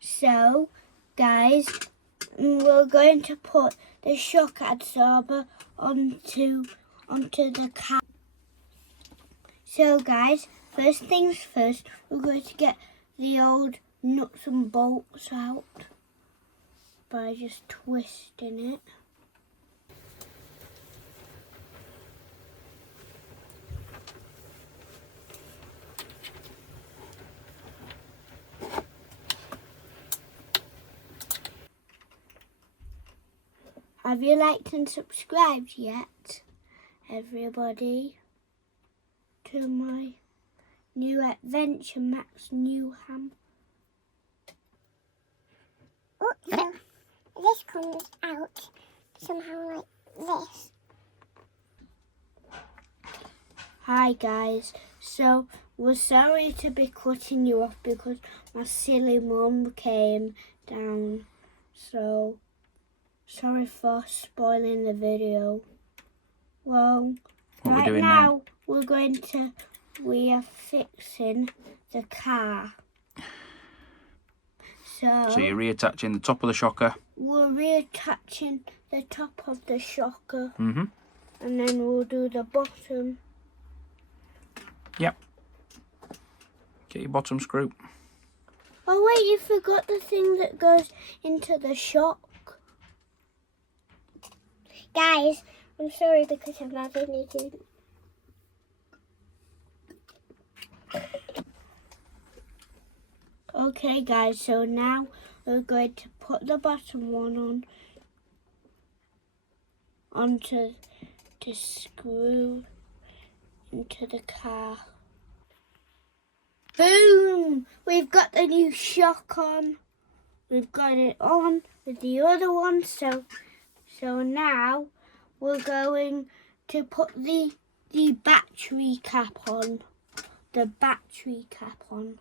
So, guys, we're going to put the shock absorber onto the car. So, guys, first things first, we're going to get the old nuts and bolts out by just twisting it. Have you liked and subscribed yet, everybody, to my new Adventure Max Newham? Oh, so this comes out somehow like this. Hi guys, so we're sorry to be cutting you off because my silly mum came down, so sorry for spoiling the video. Well, What right we're doing now we are fixing the car. So you're reattaching the top of the shocker. We're reattaching the top of the shocker, Mm-hmm. and then we'll do the bottom. Yep. Get your bottom screw. Oh wait, you forgot the thing that goes into the shock. Guys, I'm sorry because I'm having eaten. Okay guys, so now we're going to put the bottom one onto the screw into the car. Boom! We've got the new shock on. We've got it on with the other one, so now we're going to put the battery cap on. The battery cap on.